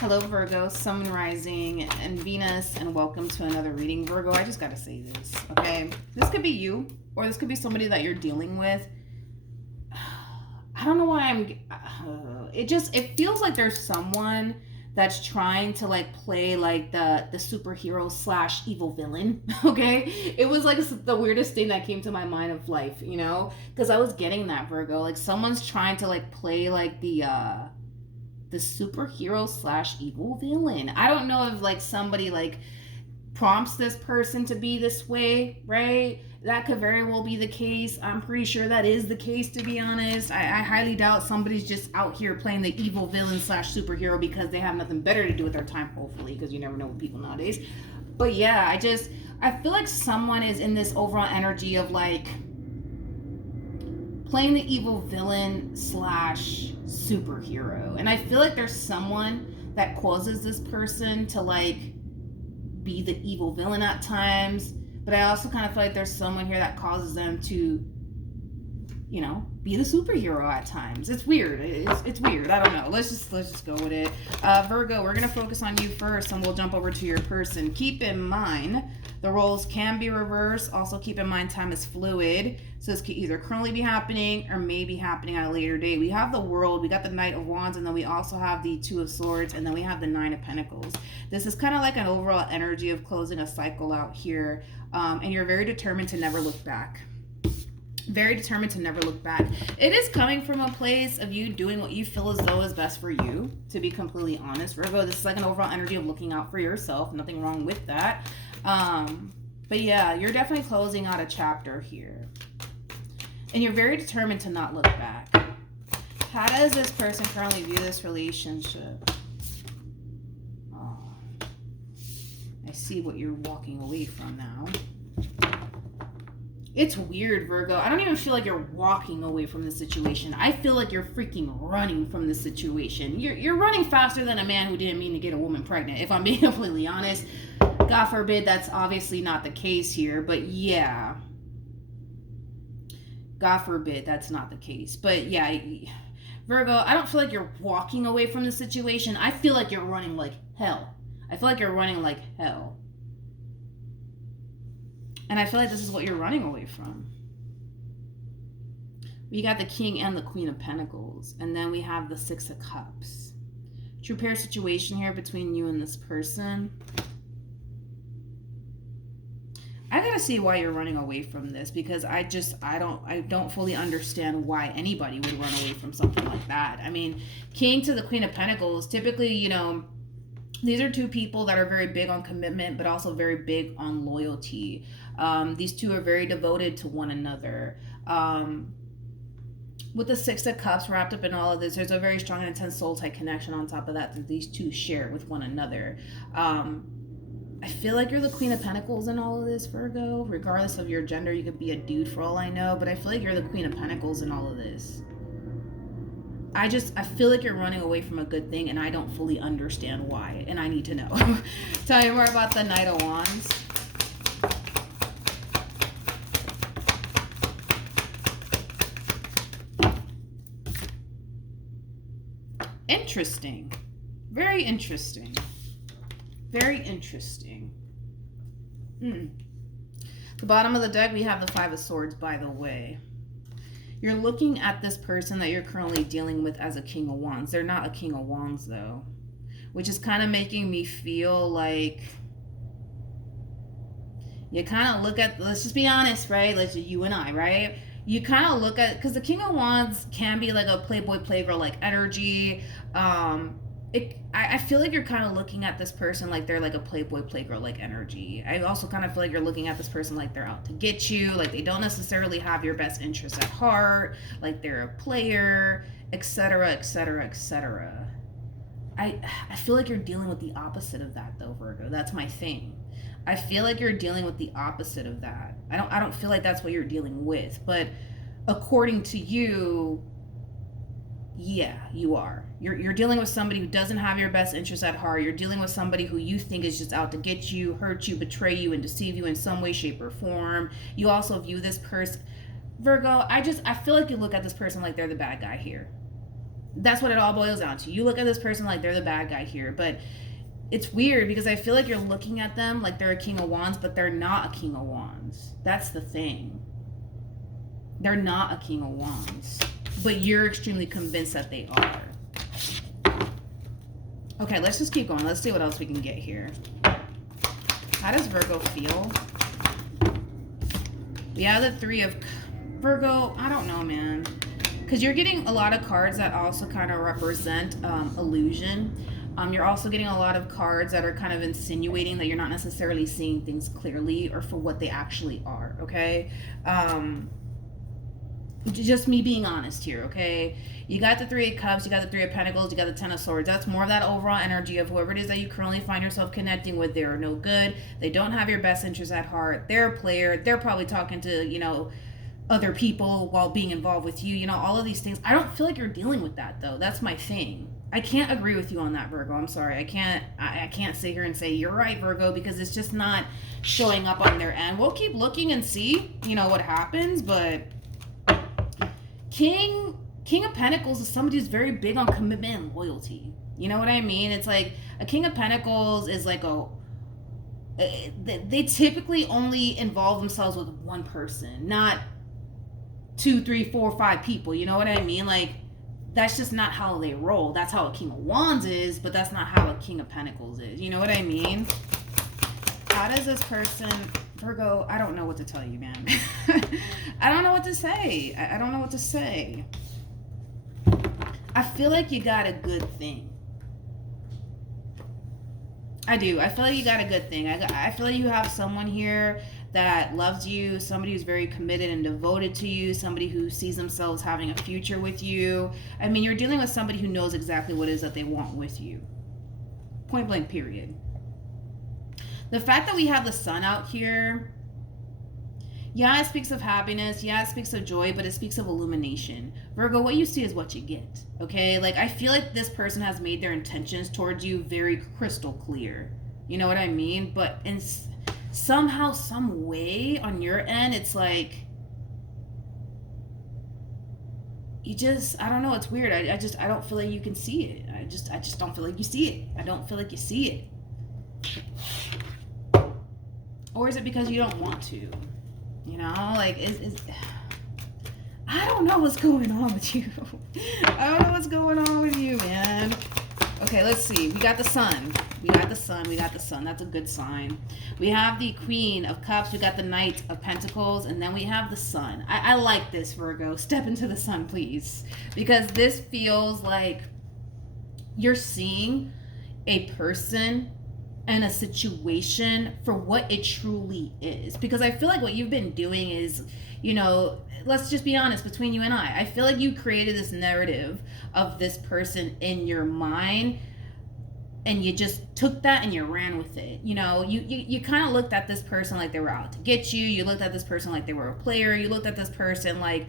Hello, Virgo, Sun, Rising, and Venus, and welcome to another reading. Virgo, I just gotta say this, okay? This could be you, or this could be somebody that you're dealing with. I don't know why it feels like there's someone that's trying to like play like the superhero slash evil villain. Okay, it was like the weirdest thing that came to my mind of life, because I was getting that, Virgo, like someone's trying to like play like the superhero slash evil villain. I don't know if like somebody like prompts this person to be this way, right? That could very well be the case. I'm pretty sure that is the case, to be honest. I highly doubt somebody's just out here playing the evil villain slash superhero because they have nothing better to do with their time, hopefully, because you never know with people nowadays. But yeah, I feel like someone is in this overall energy of like playing the evil villain slash superhero. And I feel like there's someone that causes this person to like be the evil villain at times. But I also kind of feel like there's someone here that causes them to, be the superhero at times. It's weird. It's weird. I don't know. Let's just go with it. Virgo, we're gonna focus on you first, and we'll jump over to your person. Keep in mind the roles can be reversed. Also, keep in mind time is fluid, so this could either currently be happening or may be happening at a later date. We have the World, we got the Knight of Wands, and then we also have the Two of Swords, and then we have the Nine of Pentacles. This is kind of like an overall energy of closing a cycle out here, and you're very determined to never look back. Very determined to never look back. It is coming from a place of you doing what you feel as though is best for you, to be completely honest, Virgo. This is like an overall energy of looking out for yourself. Nothing wrong with that. But yeah, you're definitely closing out a chapter here. And you're very determined to not look back. How does this person currently view this relationship? Oh, I see what you're walking away from now. It's weird, Virgo. I don't even feel like you're walking away from the situation. I feel like you're freaking running from the situation. You're running faster than a man who didn't mean to get a woman pregnant, if I'm being completely honest. God forbid that's obviously not the case here, but yeah. God forbid that's not the case. But yeah, Virgo, I don't feel like you're walking away from the situation. I feel like you're running like hell. I feel like you're running like hell. And I feel like this is what you're running away from. We got the King and the Queen of Pentacles. And then we have the Six of Cups. True pair situation here between you and this person. I gotta see why you're running away from this, because I don't fully understand why anybody would run away from something like that. I mean, King to the Queen of Pentacles, typically, these are two people that are very big on commitment, but also very big on loyalty. These two are very devoted to one another. With the Six of Cups wrapped up in all of this, there's a very strong and intense soul-type connection on top of that these two share with one another. I feel like you're the Queen of Pentacles in all of this, Virgo. Regardless of your gender, you could be a dude for all I know, but I feel like you're the Queen of Pentacles in all of this. I feel like you're running away from a good thing, and I don't fully understand why, and I need to know. Tell me more about the Knight of Wands. Interesting. Very interesting. Very interesting. The bottom of the deck, we have the Five of Swords, by the way. You're looking at this person that you're currently dealing with as a King of Wands. They're not a King of Wands, though. Which is kind of making me feel like you kind of look at, let's just be honest, right? You and I, right? You kind of look at, because the King of Wands can be like a playboy, playgirl like energy. I feel like you're kind of looking at this person like they're like a playboy, playgirl like energy. I also kind of feel like you're looking at this person like they're out to get you, like they don't necessarily have your best interests at heart, like they're a player, etc., etc., etc. I feel like you're dealing with the opposite of that, though, Virgo. That's my thing. I feel like you're dealing with the opposite of that. I don't feel like that's what you're dealing with, but according to you, yeah, you are. You're dealing with somebody who doesn't have your best interests at heart. You're dealing with somebody who you think is just out to get you, hurt you, betray you, and deceive you in some way, shape, or form. You also view this person, Virgo, I feel like you look at this person like they're the bad guy here. That's what it all boils down to. You look at this person like they're the bad guy here, but it's weird because I feel like you're looking at them like they're a King of Wands, but they're not a King of Wands. That's the thing. They're not a King of Wands, but you're extremely convinced that they are. Okay, let's just keep going. Let's see what else we can get here. How does Virgo feel? We have the Three of Virgo. I don't know, man. Because you're getting a lot of cards that also kind of represent illusion. You're also getting a lot of cards that are kind of insinuating that you're not necessarily seeing things clearly or for what they actually are, okay? Just me being honest here, okay? You got the Three of Cups, you got the Three of Pentacles, you got the Ten of Swords. That's more of that overall energy of whoever it is that you currently find yourself connecting with. They're no good. They don't have your best interests at heart. They're a player. They're probably talking to, you know, other people while being involved with you. You know, all of these things. I don't feel like you're dealing with that, though. That's my thing. I can't agree with you on that, Virgo. I'm sorry. I can't sit here and say you're right, Virgo, because it's just not showing up on their end. We'll keep looking and see, you know, what happens, but King of Pentacles is somebody who's very big on commitment and loyalty. You know what I mean? It's like a King of Pentacles is like they typically only involve themselves with one person, not 2, 3, 4, 5 people. You know what I mean? Like, that's just not how they roll. That's how a King of Wands is, but that's not how a King of Pentacles is. You know what I mean? How does this person, Virgo, I don't know what to tell you, man. I don't know what to say. I don't know what to say. I feel like you got a good thing. I do. I feel like you got a good thing. I feel like you have someone here that loves you, somebody who's very committed and devoted to you, somebody who sees themselves having a future with you. I mean, you're dealing with somebody who knows exactly what it is that they want with you. Point blank, period. The fact that we have the sun out here, yeah, it speaks of happiness. Yeah, it speaks of joy, but it speaks of illumination. Virgo, what you see is what you get, okay? Like, I feel like this person has made their intentions towards you very crystal clear. You know what I mean? But in somehow, some way on your end, it's like, you just, I don't know, it's weird. I don't feel like you can see it. I just don't feel like you see it. I don't feel like you see it. Or is it because you don't want to? You know, like, I don't know what's going on with you. I don't know what's going on with you, man. Okay, let's see. We got the sun. We got the sun. We got the sun. That's a good sign. We have the Queen of Cups. We got the Knight of Pentacles. And then we have the sun. I like this, Virgo. Step into the sun, please. Because this feels like you're seeing a person and a situation for what it truly is. Because I feel like what you've been doing is, you know, let's just be honest, between you and I feel like you created this narrative of this person in your mind, and you just took that and you ran with it. You know, you kind of looked at this person like they were out to get you. You looked at this person like they were a player. You looked at this person like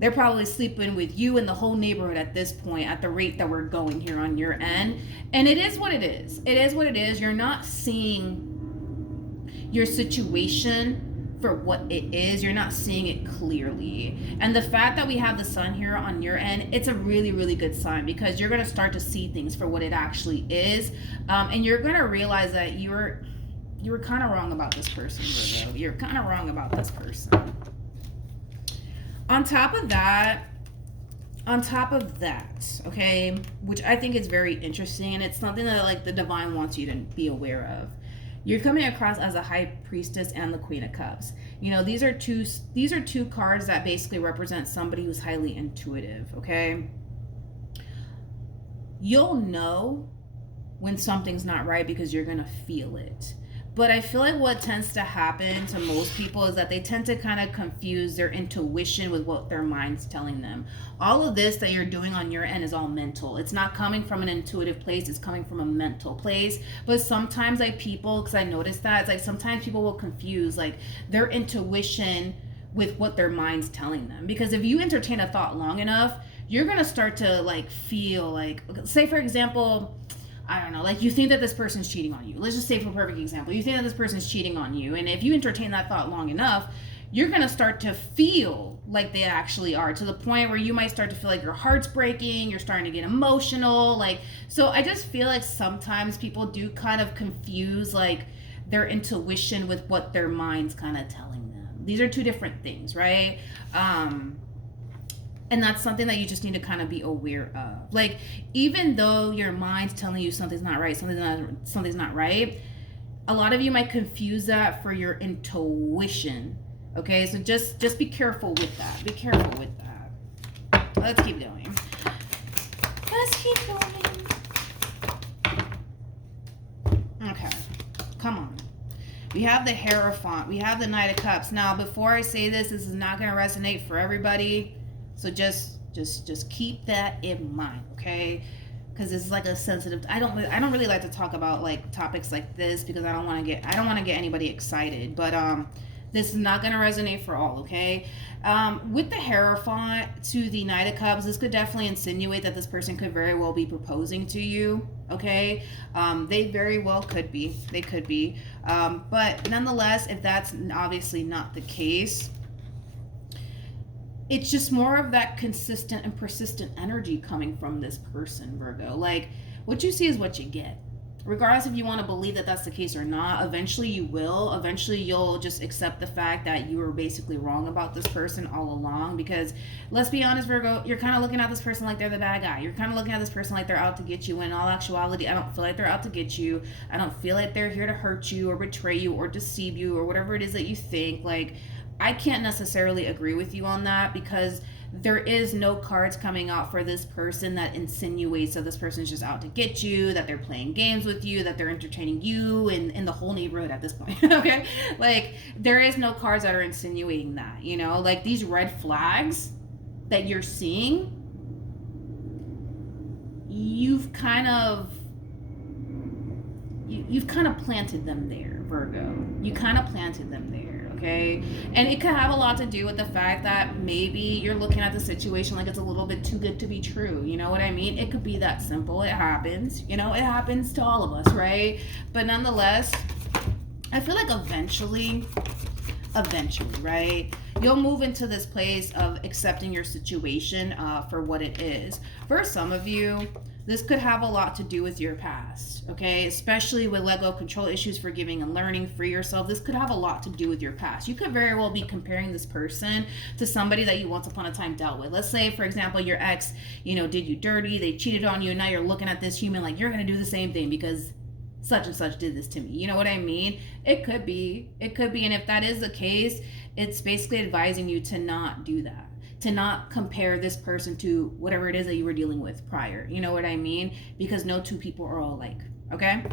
they're probably sleeping with you and the whole neighborhood at this point, at the rate that we're going here on your end. And it is what it is. It is what it is. You're not seeing your situation for what it is. You're not seeing it clearly. And the fact that we have the sun here on your end, it's a really, really good sign, because you're going to start to see things for what it actually is. And you're going to realize that you were kind of wrong about this person, Virgo. You're kind of wrong about this person. On top of that, okay, which I think is very interesting, and it's something that, like, the divine wants you to be aware of. You're coming across as a High Priestess and the Queen of Cups. You know, these are two cards that basically represent somebody who's highly intuitive, okay? You'll know when something's not right because you're going to feel it. But I feel like what tends to happen to most people is that they tend to kind of confuse their intuition with what their mind's telling them. All of this that you're doing on your end is all mental. It's not coming from an intuitive place. It's coming from a mental place. But sometimes, like, people, because I noticed that, it's like sometimes people will confuse, like, their intuition with what their mind's telling them. Because if you entertain a thought long enough, you're going to start to, like, feel like, say, for example, I don't know, like, you think that this person's cheating on you. Let's just say, for a perfect example, you think that this person's cheating on you, and if you entertain that thought long enough, you're going to start to feel like they actually are, to the point where you might start to feel like your heart's breaking, you're starting to get emotional. Like, so I just feel like sometimes people do kind of confuse like their intuition with what their mind's kind of telling them. These are two different things, right? And that's something that you just need to kind of be aware of. Like, even though your mind's telling you something's not right, something's not right, a lot of you might confuse that for your intuition. Okay, so just be careful with that. Be careful with that. Let's keep going. Let's keep going. Okay, come on. We have the Hierophant. We have the Knight of Cups. Now, before I say this is not going to resonate for everybody. So just keep that in mind, okay? Because this is like a sensitive. I don't really like to talk about like topics like this because I don't want to get anybody excited. But this is not going to resonate for all, okay? With the Hierophant to the Knight of Cups, this could definitely insinuate that this person could very well be proposing to you, okay? They very well could be. They could be. But nonetheless, if that's obviously not the case, it's just more of that consistent and persistent energy coming from this person, Virgo. Like, what you see is what you get. Regardless if you want to believe that that's the case or not, eventually you will. Eventually you'll just accept the fact that you were basically wrong about this person all along. Because let's be honest, Virgo, you're kind of looking at this person like they're the bad guy. You're kind of looking at this person like they're out to get you. When in all actuality, I don't feel like they're out to get you. I don't feel like they're here to hurt you or betray you or deceive you or whatever it is that you think. Like, I can't necessarily agree with you on that, because there is no cards coming out for this person that insinuates that this person is just out to get you, that they're playing games with you, that they're entertaining you and the whole neighborhood at this point. Okay, like, there is no cards that are insinuating that, you know, like these red flags that you're seeing, you've kind of planted them there, Virgo. You kind of planted them there. Okay, and it could have a lot to do with the fact that maybe you're looking at the situation like it's a little bit too good to be true. You know what I mean? It could be that simple. It happens. You know, it happens to all of us, right? But nonetheless, I feel like eventually, right, you'll move into this place of accepting your situation for what it is. For some of you, this could have a lot to do with your past, okay? Especially with let go, control issues, forgiving and learning, free yourself. This could have a lot to do with your past. You could very well be comparing this person to somebody that you once upon a time dealt with. Let's say, for example, your ex, you know, did you dirty, they cheated on you, and now you're looking at this human like you're gonna do the same thing because such and such did this to me. You know what I mean? It could be. And if that is the case, it's basically advising you to not do that. To not compare this person to whatever it is that you were dealing with prior. You know what I mean? Because no two people are alike. Okay?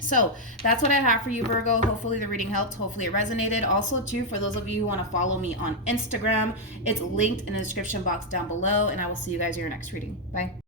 So that's what I have for you, Virgo. Hopefully the reading helped. Hopefully it resonated. Also, too, for those of you who want to follow me on Instagram, it's linked in the description box down below. And I will see you guys in your next reading. Bye.